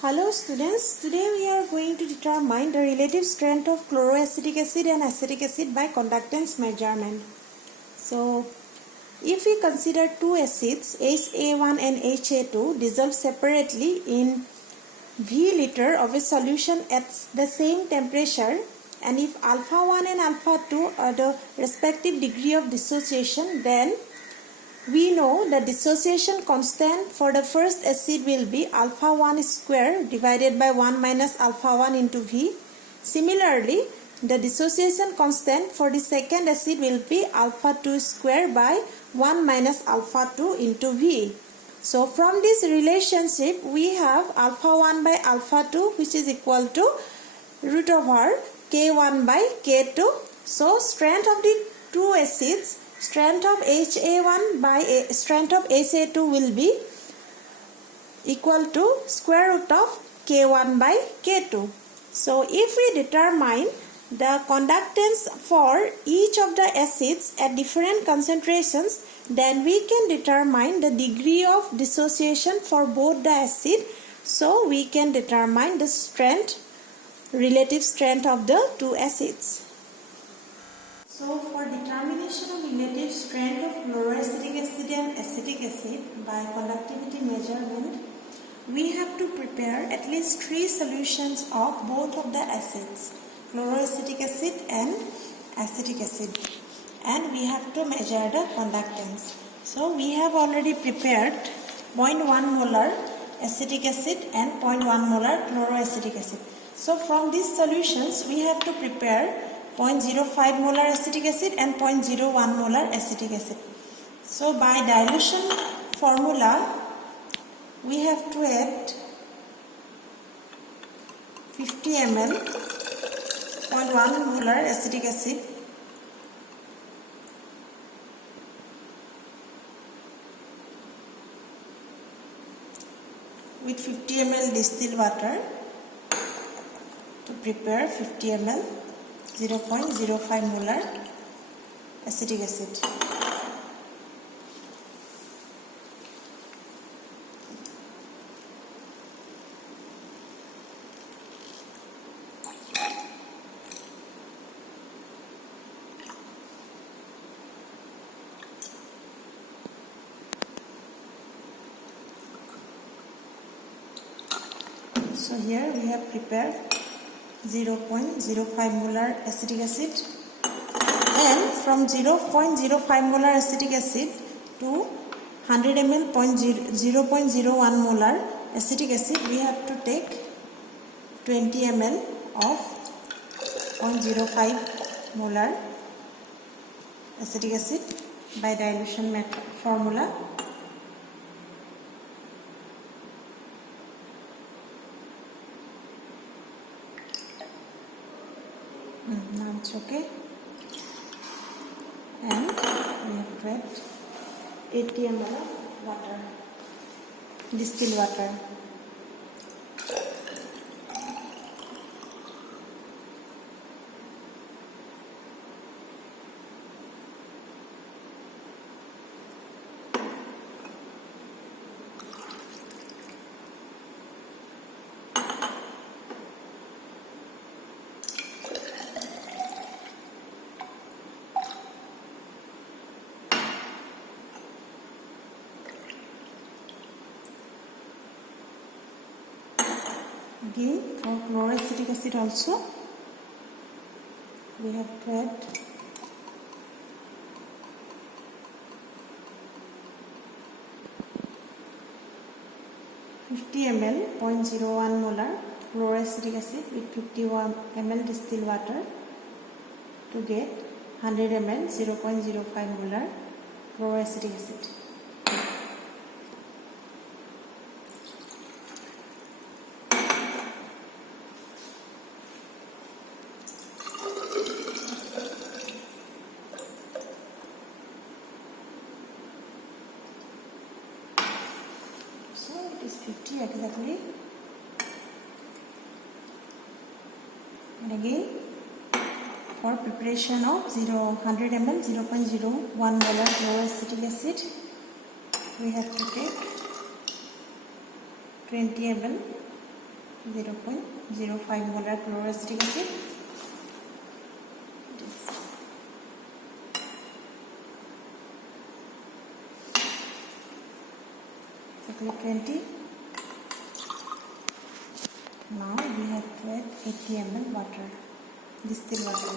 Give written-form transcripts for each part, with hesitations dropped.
Hello students, today we are going to determine the relative strength of chloroacetic acid and acetic acid by conductance measurement. So, if we consider two acids HA1 and HA2 dissolved separately in V liter of a solution at the same temperature, and if alpha 1 and alpha 2 are the respective degree of dissociation, then we know the dissociation constant for the first acid will be alpha 1 square divided by 1 minus alpha 1 into V. Similarly, the dissociation constant for the second acid will be alpha 2 square by 1 minus alpha 2 into V. So from this relationship, we have alpha 1 by alpha 2, which is equal to root over K1 by K2. So strength of the two acids, strength of HA1 by strength of HA2 will be equal to square root of K1 by K2. So if we determine the conductance for each of the acids at different concentrations, then we can determine the degree of dissociation for both the acid. So we can determine the strength, relative strength of the two acids. So for determination of relative strength of chloroacetic acid and acetic acid by conductivity measurement, we have to prepare at least 3 solutions of both of the acids, chloroacetic acid and acetic acid, and we have to measure the conductance. So we have already prepared 0.1 molar acetic acid and 0.1 molar chloroacetic acid. So from these solutions we have to prepare 0.05 molar acetic acid and 0.01 molar acetic acid. So by dilution formula, we have to add 50 ml 0.1 molar acetic acid with 50 ml distilled water to prepare 50 ml 0.05 molar acetic acid. So here we have prepared 0.05 molar acetic acid, and from 0.05 molar acetic acid to 100 ml 0.01 molar acetic acid, we have to take 20 ml of 0.05 molar acetic acid by dilution method formula. Now it's okay, and we have to add 80 ml of water, distilled water. Again, for chloroacetic acid also, we have to add 50 ml 0.01 molar chloroacetic acid with 51 ml distilled water to get 100 ml 0.05 molar chloroacetic acid. So it is 50 exactly, and again for preparation of 100 ml 0.01 molar chloroacetic acid, we have to take 20 ml 0.05 molar chloroacetic acid. Exactly 20. Now we have to add 80 ml water, distilled water.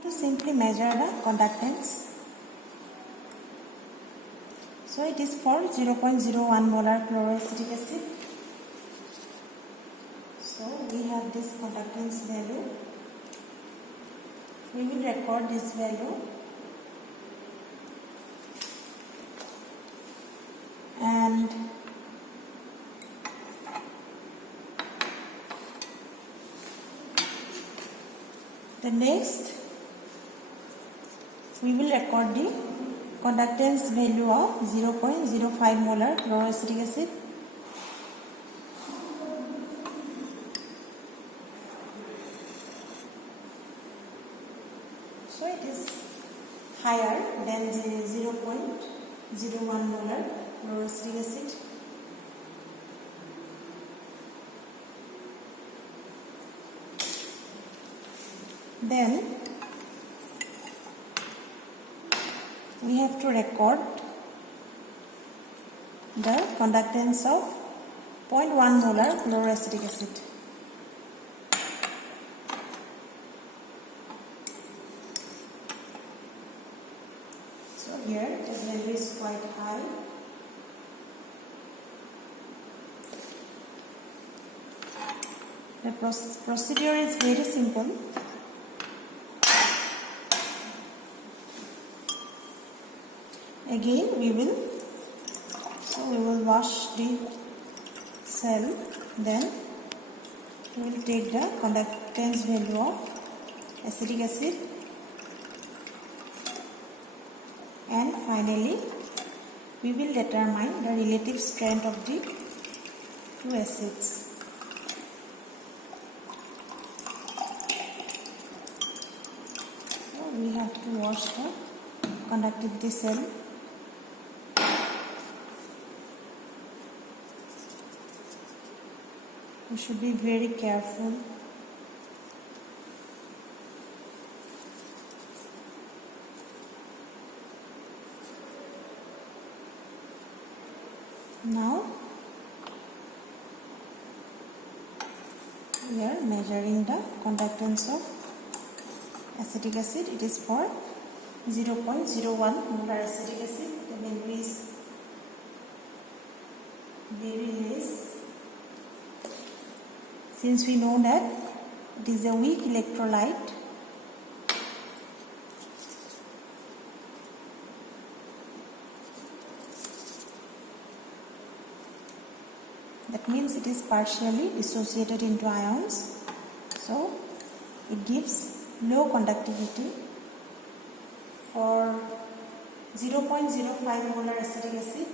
To simply measure the conductance. So it is for 0.01 molar chloroacetic acid. So we have this conductance value. We will record this value. And the next we will record the conductance value of 0.05 molar chloroacetic acid. So it is higher than 0.01 molar chloroacetic acid. Then we have to record the conductance of 0.1 molar chloroacetic acid. So here the value is quite high. The procedure is very simple. Again we will wash the cell, then we will take the conductance value of acetic acid, and finally we will determine the relative strength of the two acids. So we have to wash the conductivity cell. We should be very careful. Now we are measuring the conductance of acetic acid. It is for 0.01 molar acetic acid. The value is very less, since we know that it is a weak electrolyte. That means it is partially dissociated into ions, so it gives low conductivity. For 0.05 molar acetic acid,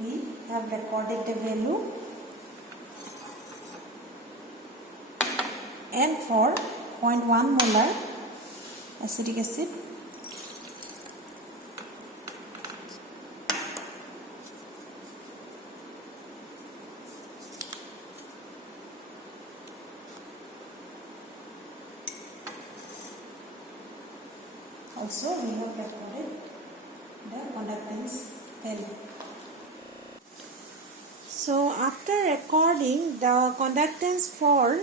we have recorded the value, and for 0.1 molar acetic acid, also we have recorded the conductance value. So after recording the conductance for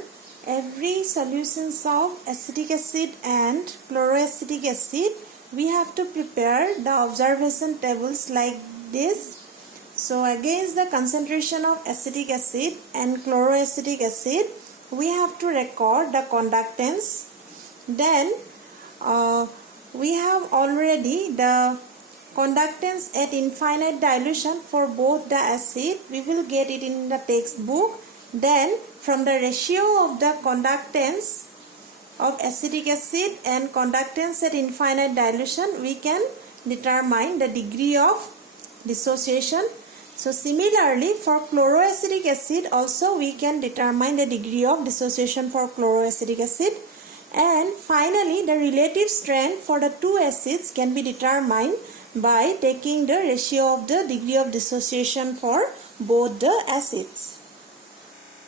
every solutions of acetic acid and chloroacetic acid, we have to prepare the observation tables like this. So against the concentration of acetic acid and chloroacetic acid, we have to record the conductance. Then we have already the conductance at infinite dilution for both the acid. We will get it in the textbook. Then from the ratio of the conductance of acetic acid and conductance at infinite dilution, we can determine the degree of dissociation. So similarly, for chloroacetic acid also we can determine the degree of dissociation for chloroacetic acid. And finally, the relative strength for the two acids can be determined by taking the ratio of the degree of dissociation for both the acids.